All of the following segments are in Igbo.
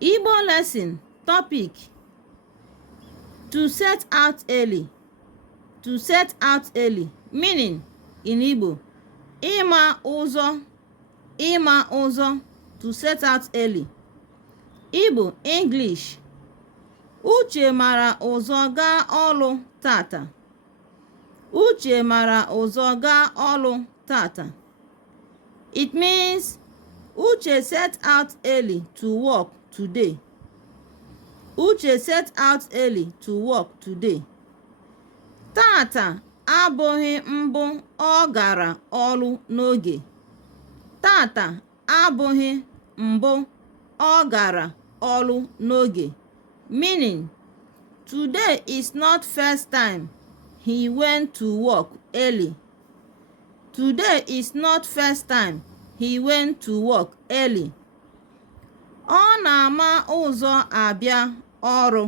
Igbo lesson topic: to set out early. To set out early, meaning in Igbo, Imauzo. Imauzo, to set out early. Igbo English: Uche mara ụzọ gaa ọlụ tata. Uche mara ụzọ gaa ọlụ tata. It means Uche set out early to work today. Uche set out early to work today. Tata abụghị mbụ ọ gara ọrụ n'oge. Tata abụghị mbụ ọ gara ọrụ n'oge, meaning today is not first time he went to work early. Today is not first time he went to work early. Ọ na-ama ụzọ abịa ọrụ.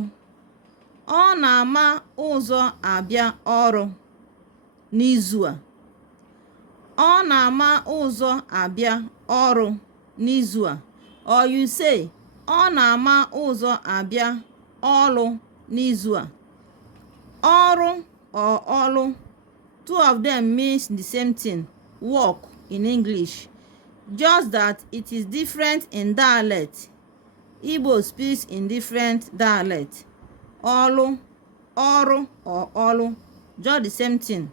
Ọ na-ama ụzọ abịa ọrụ n'izu a. Ọ na-ama ụzọ abịa ọrụ n'izu a. Or you say, ọ na-ama ụzọ abịa ọrụ n'izu a. Ọrụ or ọrụ, two of them means the same thing, work in English, just that it is different in dialect. Igbo speaks in different dialect. Ọrụ, ọrụ or ọrụ, just the same thing.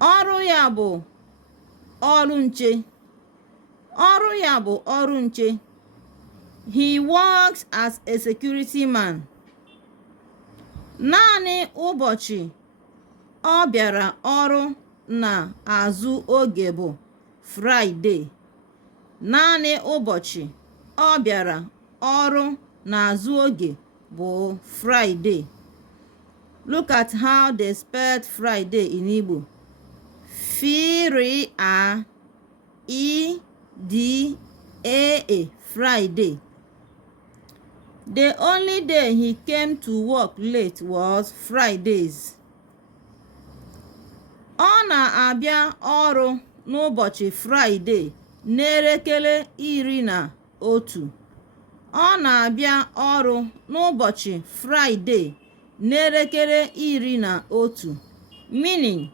Ọrụ ya bụ ọrụ nche. Ọrụ ya bụ ọrụ nche. He works as a security man. Naanị ụbọchị ọ bịara ọrụ n'azụ oge bụ Friday. Naanị ụbọchị ọ bịara ọrụ n'azụ oge bụ Friday. Look at how they spelled Friday in Igbo. Friday, Friday. The only day he came to work late was Fridays. Ọ na-abịa ọrụ n'ụbọchị Friday n'elekere 11. Ọ na-abịa ọrụ n'ụbọchị Friday n'elekere 11, meaning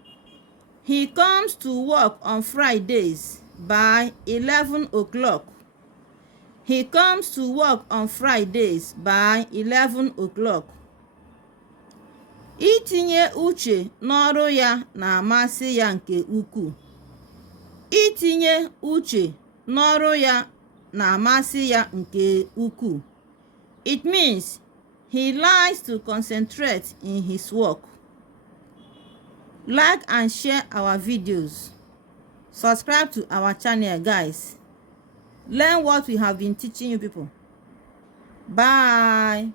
he comes to work on Fridays by 11 o'clock. He comes to work on Fridays by 11 o'clock. Itinye uche n'ọrụ ya na-amasị ya nke ukwuu. Itinye uche n'ọrụ ya na-amasị ya nke ukwuu. It means he likes to concentrate in his work. Like and share our videos. Subscribe to our channel, guys. Learn what we have been teaching you people. Bye.